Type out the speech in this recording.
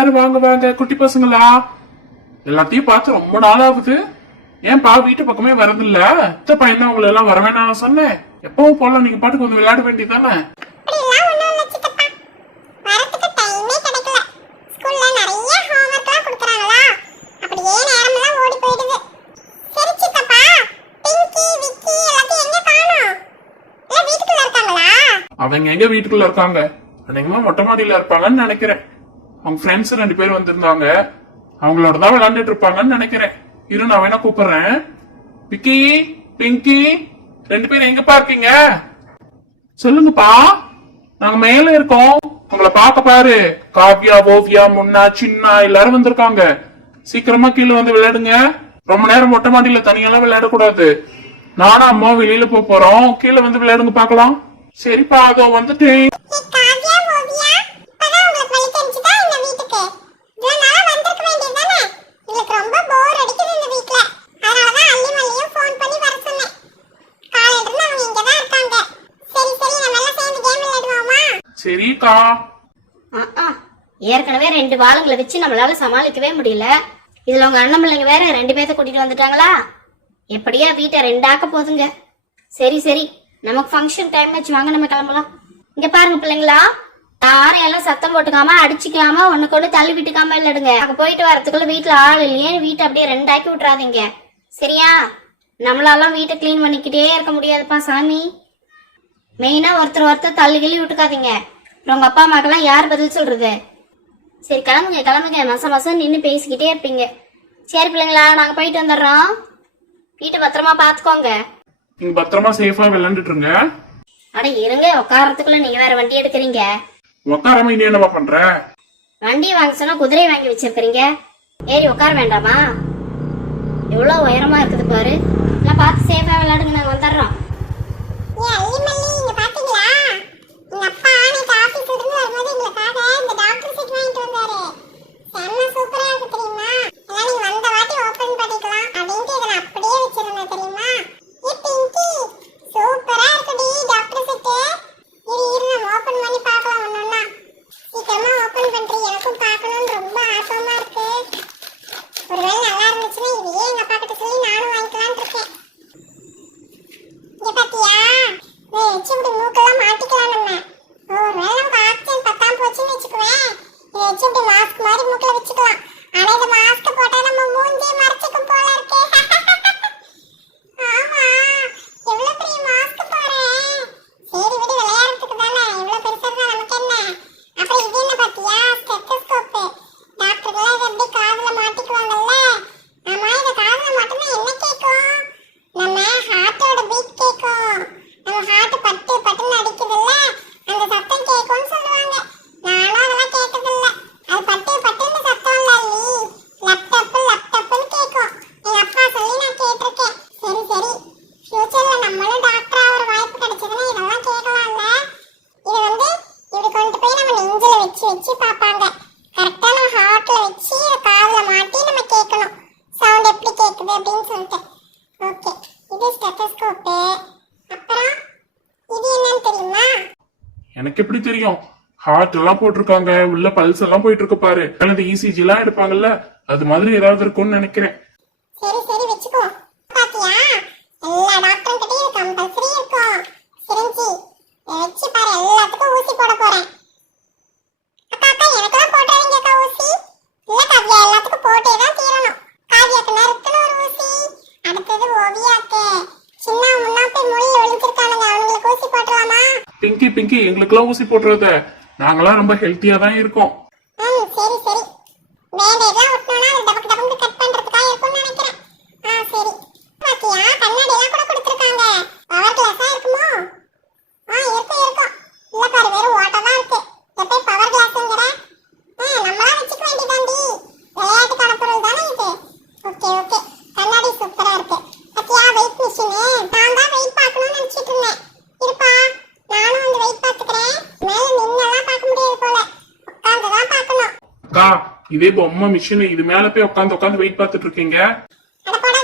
எல்லாரும் வாங்க வாங்க குட்டி பசங்களா. எல்லாத்தையும் பார்த்து ரொம்ப நாள் ஆகுது. ஏன்பா வீட்டு பக்கமே வரதில்ல? இத்த பையன் உங்களை எல்லாம் வர வேணாம் சொன்னேன். எப்பவும் போல நீங்க பாட்டுக்கு வந்து விளையாட வேண்டியதானே. அவங்க எங்க வீட்டுக்குள்ள இருக்காங்க? அன்னைக்குமா மொட்டை மாடியில இருப்பாங்கன்னு நினைக்கிறேன். அவங்க ஃப்ரெண்ட்ஸ் 2 பேர் வந்திருந்தாங்க. அவங்களோட தான் விளையாண்டுட்டு இருப்பாங்கன்னு நினைக்கிறேன். இரு நான் வேணா கூப்பிடுறேன். பிக்கி, பிங்கி 2 பேரும் எங்கப்பா இருக்கீங்க? சொல்லுங்கப்பா. நாங்க மேல இருக்கோம். உங்களை பாக்க பாரு. காவ்யா, ஓவியா, முன்னா, சின்னா எல்லாரும் வந்திருக்காங்க. சீக்கிரமா கீழே வந்து விளையாடுங்க. ரொம்ப நேரம் மொட்டை மாடியில தனியெல்லாம் விளையாடக்கூடாது. நானும் அம்மா வெளியில போறோம். கீழே வந்து விளையாடுங்க பாக்கலாம். சரிப்பா, அதோ வந்துட்டேன். சரிக்கா. ஏற்கனவே 2 வாளுங்களை வச்சு நம்மளால சமாளிக்கவே முடியல. இதுல உங்க அண்ணன் பிள்ளைங்க வேற 2 பேர்த்த கூட்டிட்டு வந்துட்டாங்களா? எப்படியா வீட்டை 2 ஆக்க போதுங்க. சரி சரி, நமக்கு ஃபங்க்ஷன் டைம் வச்சு வாங்க, நம்ம கிளம்பலாம். இங்க பாருங்க பிள்ளைங்களா, யாரும் எல்லாம் சத்தம் போட்டுக்காம அடிச்சுக்காம ஒண்ணுக்கு ஒண்ணு தள்ளி விட்டுக்காம இல்லடுங்க. அங்க போயிட்டு வரதுக்குள்ள வீட்டுல ஆள் இல்லையே, வீட்டை அப்படியே 2 ஆக்கி விட்டுறாதீங்க. சரியா? நம்மளாலாம் வீட்டை கிளீன் பண்ணிக்கிட்டே இருக்க முடியாதுப்பா சாமி. மெயினா ஒருத்தர் தள்ளி கிள்ளி விட்டுக்காதீங்க. உங்க அப்பா அம்மாக்கெல்லாம் யார் பதில் சொல்றது? சரி கிளம்புங்க கிளம்புங்க, மாசம் நின்று பேசிக்கிட்டே இருப்பீங்க. சரி பிள்ளைங்களா, நாங்க போயிட்டு வந்துடுறோம். வீட்டை பத்திரமா பாத்துக்கோங்க. நீங்க பத்திரமா சேஃபா விளையாண்டுட்டு இருங்க. அட இருங்க, உட்காரத்துக்குள்ள நீங்க வேற வண்டி எடுக்கிறீங்க. உட்காராம இனி என்னவா பண்ற? வண்டியை வாங்க சொன்னா குதிரையை வாங்கி வச்சிருக்கீங்க. ஏறி உட்கார வேண்டாமா? எவ்வளவு உயரமா இருக்குது பாரு. எல்லாம் பார்த்து சேஃபா விளையாடுங்க, நாங்க வந்துடுறோம். எனக்கு எப்படி தெரியும்? ஹார்ட் எல்லாம் போட்டிருக்காங்க, உள்ள பல்ஸ் எல்லாம் போயிட்டு இருக்கு பாரு. அந்த இசிஜி எல்லாம் எடுப்பாங்கல்ல, அது மாதிரி ஏதாவது இருக்கும்னு நினைக்கிறேன். சரி சரி வெச்சுக்கோ. பாத்தியா, எல்லா டாக்டர் கிட்டயும் கம்பல்சரி இருக்கும் சிரிஞ்சி. வெச்சு பாரு, எல்லாத்துக்கும் ஊசி போட போறேன். அக்கா அக்கா எனக்கெல்லாம் போடுறீங்க அக்கா ஊசி? இல்ல காவியா, எல்லாத்துக்கும் போட்டே தான் தீரணும். காவியாக்கு நறுக்குன்னு ஒரு ஊசி, அடுத்தது ஓவியாக்கு. சின்ன முன்னா போய் மொழி ஒளிஞ்சிருக்கானுங்க, அவங்களுக்கு ஊசி போட்டுலாமா? பிங்கி பிங்கி எங்களுக்கெல்லாம் ஊசி போடுறத, நாங்கெல்லாம் ரொம்ப ஹெல்த்தியா தான் இருக்கோம். சரி சரி, வேண்டேதான் ஒட்டணும்னா அது டபக்கு டபக்கு கட் பண்றதுக்காக இருக்கும்னு நினைக்கிறேன். சரி. பாத்தியா, கண்ணாடி எல்லாம் கூட கொடுத்திருக்காங்க. பவர் கிளாஸா இருக்குமோ? இருக்கும் இருக்கும். இல்ல பாரு, வெறும் ஓட்டா தான் இருக்கு. எப்ப பவர் கிளாஸ்ங்கற? நம்மளா வச்சுக்க வேண்டியதாண்டி. விளையாட்டுக்கான பொருள் தானே இது. ஓகே ஓகே, கண்ணாடி சூப்பரா இருக்கு. பாத்தியா, வெயிட் மிஷின். நான் தான் வெயிட் பார்க்கணும்னு நினைச்சிட்டு இருந்தேன். இருப்பா, நானும் வந்து வெயிட் பார்த்துக்கிறேன். மேல நின்னெல்லாம் பார்க்க முடியாது போல, உட்கார்ந்து தான் பார்க்கணும். இதே பொம்மை மிஷின், இது மேல போய் உட்காந்து வெயிட் பார்த்துட்டு இருக்கீங்க. அட போடா